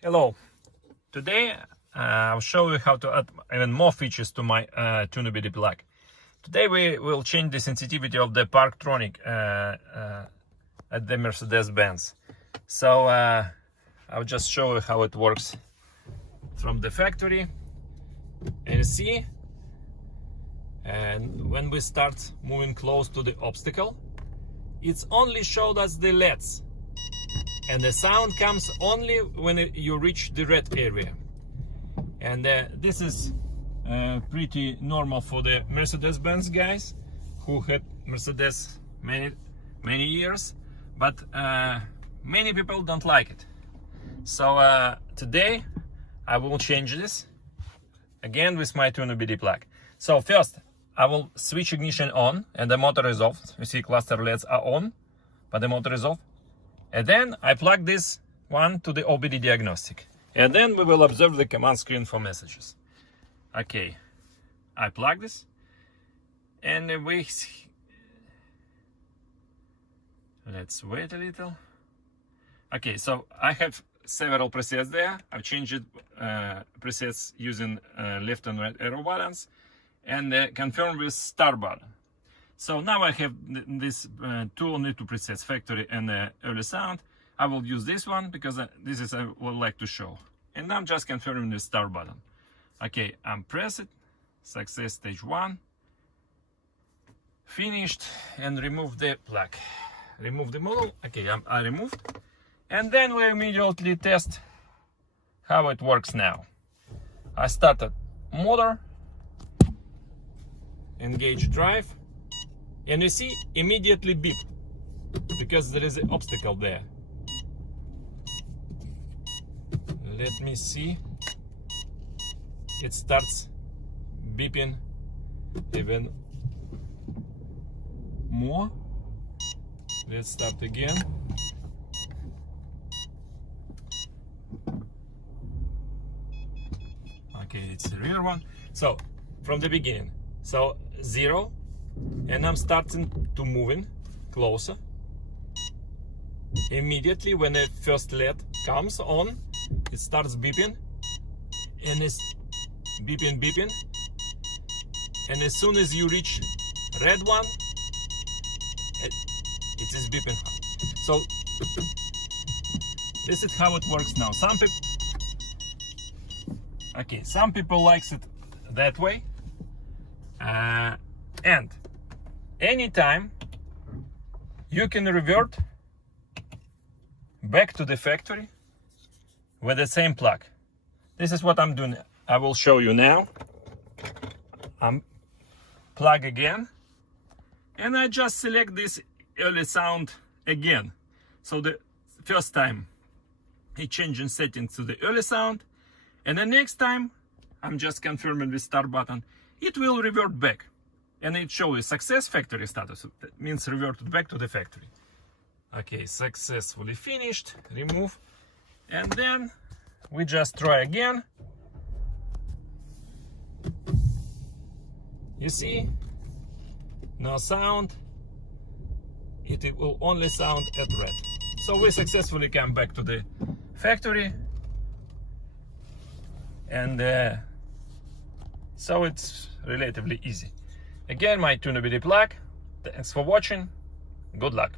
Hello, today I'll show you how to add even more features to my tuneOBD plug. Today we will change the sensitivity of the Parktronic at the Mercedes-Benz. So I'll just show you how it works from the factory. And you see, and when we start moving close to the obstacle, it's only showed us the LEDs. And the sound comes only when you reach the red area. And this is pretty normal for the Mercedes-Benz guys who had Mercedes many years, but many people don't like it. So today I will change this again with my tuneOBD plug. So first I will switch ignition on and the motor is off. You see cluster LEDs are on, but the motor is off. And then I plug this one to the OBD diagnostic. And then we will observe the command screen for messages. Okay, I plug this. And let's wait a little. Okay, so I have several presets there. I've changed presets using left and right arrow buttons. And confirm with start button. So now I have this only two presets, factory and early sound. I will use this one because this is I would like to show. And I'm just confirming the start button. Okay, I'm press it. Success stage 1. Finished, and remove the plug. Remove the model. Okay, I removed. And then we immediately test how it works now. I started motor. Engage drive. And you see, immediately beep, because there is an obstacle there. Let me see. It starts beeping even more. Let's start again. Okay, it's the rear one. So, from the beginning. So, 0. And I'm starting to moving closer. Immediately when the first LED comes on, it starts beeping, and it's beeping. And as soon as you reach red one, it is beeping. So this is how it works now. Some people likes it that way, and anytime you can revert back to the factory with the same plug. This is what I'm doing. I will show you now. I'm plug again, and I just select this early sound again. So the first time it changing settings to the early sound, and the next time I'm just confirming the start button. It will revert back. And it shows success factory status. That means reverted back to the factory. Okay, successfully finished. Remove. And then we just try again. You see? No sound. It will only sound at red. So we successfully come back to the factory. And so it's relatively easy. Again, my tuneOBD plug. Thanks for watching. Good luck.